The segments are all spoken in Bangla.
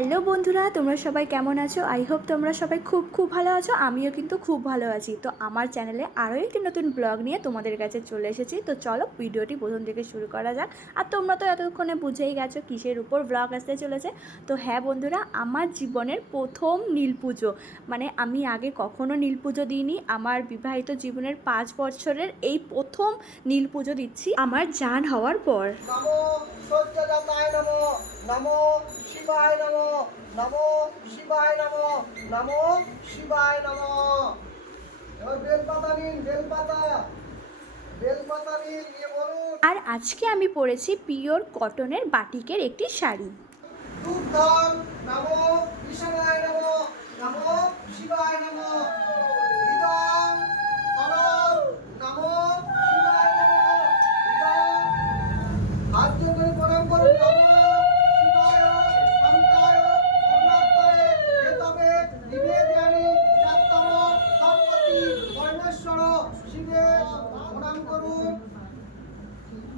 হ্যালো বন্ধুরা, তোমরা সবাই কেমন আছো? আই হোপ তোমরা সবাই খুব ভালো আছো। আমিও কিন্তু খুব ভালো আছি। তো আমার চ্যানেলে আরও একটি নতুন ব্লগ নিয়ে তোমাদের কাছে চলে এসেছি। তো চলো ভিডিওটি প্রথম থেকে শুরু করা যাক। আর তোমরা তো এতক্ষণে বুঝেই গেছো কিসের উপর ব্লগ আসতে চলেছে। তো হ্যাঁ বন্ধুরা, আমার জীবনের প্রথম নীল পুজো, মানে আমি আগে কখনো নীল পুজো দিইনি। আমার বিবাহিত জীবনের 5 বছরের এই প্রথম নীল পুজো দিচ্ছি আমার জান হওয়ার পর। নমো সত্যজাতায় নমো, নমো শিবায় নমো, নমো শিবায় নমো, নমো শিবায় নমো। এবার বেলপাতা নিন, বেলপাতা নিন, নিয়ে বলুন। আর আজকে আমি পরেছি পিওর কটনের বাটিকের একটি শাড়ি। দুর্ধন নমো ঈশানায় নমো, নমো শিবায় নমো। ইদং অলং নমো শিবায় নমো। ইদং হাত জোড় করে প্রণাম করুন। নমো শিবায় শান্তায় করুণাত্ময়ে হেতবে নিবেদয়ামি চাত্তম দম্পতি পরমেশ্বর শিবে প্রণাম করুন।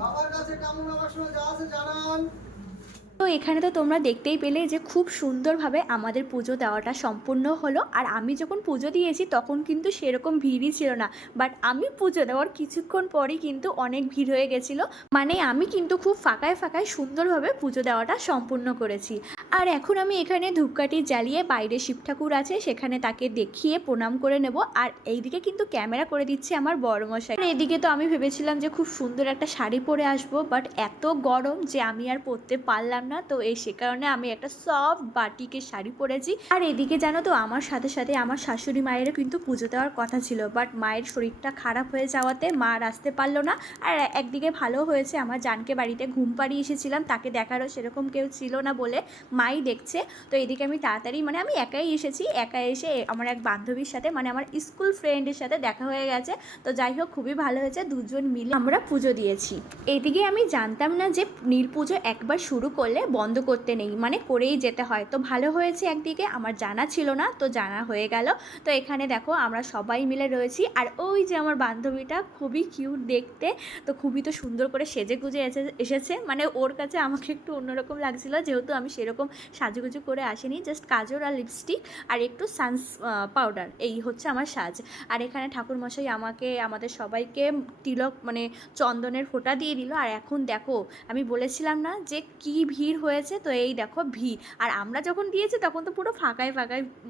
বাবার কাছে কামনা বাসনা যা আছে জানান। তো এখানে তো তোমরা দেখতেই পেলে যে খুব সুন্দরভাবে আমাদের পুজো দেওয়াটা সম্পূর্ণ হলো। আর আমি যখন পুজো দিয়েছি তখন কিন্তু সেরকম ভিড়ই ছিল না, বাট আমি পুজো দেওয়ার কিছুক্ষণ পরই কিন্তু অনেক ভিড় হয়ে গেছিলো। মানে আমি কিন্তু খুব ফাঁকায় সুন্দরভাবে পুজো দেওয়াটা সম্পূর্ণ করেছি। আর এখন আমি এখানে ধূপকাঠি জ্বালিয়ে বাইরে শিব ঠাকুর আছে সেখানে তাকে দেখিয়ে প্রণাম করে নেব। আর এইদিকে কিন্তু ক্যামেরা করে দিচ্ছে আমার বড়মশাই। আর এদিকে তো আমি ভেবেছিলাম যে খুব সুন্দর একটা শাড়ি পরে আসবো, বাট এত গরম যে আমি আর পরতে পারলাম না। তো সে কারণে আমি একটা সফট বাটিকের শাড়ি পরেছি। আর এদিকে জানো তো আমার সাথে আমার শাশুড়ি মায়েরও কিন্তু পুজো দেওয়ার কথা ছিল, বাট মায়ের শরীরটা খারাপ হয়ে যাওয়াতে মা আর আসতে পারলো না। আর একদিকে ভালো হয়েছে, আমার জানকে বাড়িতে ঘুম পাড়িয়ে এসেছিলাম, তাকে দেখারও সেরকম কেউ ছিল না বলে মাই দেখছে। তো এদিকে আমি তাড়াতাড়ি, মানে আমি একাই এসেছি, একা এসে আমার এক বান্ধবীর সাথে, মানে আমার স্কুল ফ্রেন্ডের সাথে দেখা হয়ে গেছে। তো যাই হোক, খুবই ভালো হয়েছে, দুজন মিলে আমরা পুজো দিয়েছি। এদিকে আমি জানতাম না যে নীল পুজো একবার শুরু করলে বন্ধ করতে নেই, মানে করেই যেতে হয়। তো ভালো হয়েছে, একদিকে আমার জানা ছিল না, তো জানা হয়ে গেল। তো এখানে দেখো আমরা সবাই মিলে রয়েছি। আর ওই যে আমার বান্ধবীটা খুবই কিউট দেখতে, তো খুবই তো সুন্দর করে সেজে গুজে এসেছে। মানে ওর কাছে আমাকে একটু অন্যরকম লাগছিল, যেহেতু আমি সেরকম সাজুগুজু করে আসিনি, জাস্ট কাজল আর লিপস্টিক আর একটু সানস পাউডার, এই হচ্ছে আমার সাজ। আর এখানে ঠাকুরমশাই আমাদের সবাইকে তিলক, মানে চন্দনের ফোঁটা দিয়ে দিল। আর এখন দেখো, আমি বলেছিলাম না যে কি ভিড় হয়েছে, তো এই দেখো ভিড়। আর আমরা যখন দিয়েছি তখন তো পুরো ফাঁকায়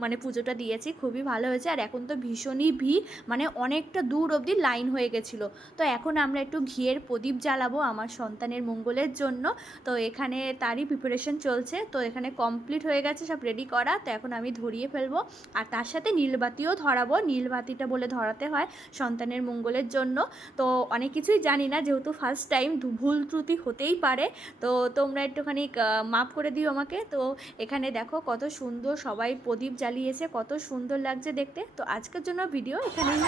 মানে পুজোটা দিয়েছি, খুবই ভালো হয়েছে। আর এখন তো ভীষণই ভিড়, মানে অনেকটা দূর অবধি লাইন হয়ে গেছিলো। তো এখন আমরা একটু ঘিয়ের প্রদীপ জ্বালাবো আমার সন্তানের মঙ্গলের জন্য। তো এখানে তারই প্রিপারেশন চলছে। তো এখানে কমপ্লিট হয়ে গেছে, সব রেডি করা। তো এখন আমি ধরিয়ে ফেলবো, আর তার সাথে নীলবাতিও ধরাবো। নীলবাতিটা বলে ধরাতে হয় সন্তানের মঙ্গলের জন্য। তো অনেক কিছুই জানি না, যেহেতু ফার্স্ট টাইম, ভুল ত্রুটি হতেই পারে। তো তোমরা একটুখানি মাফ করে দিও আমাকে। তো এখানে দেখো কত সুন্দর সবাই প্রদীপ জ্বালিয়েছে, কত সুন্দর লাগছে দেখতে। তো আজকের জন্য ভিডিও এখানেই।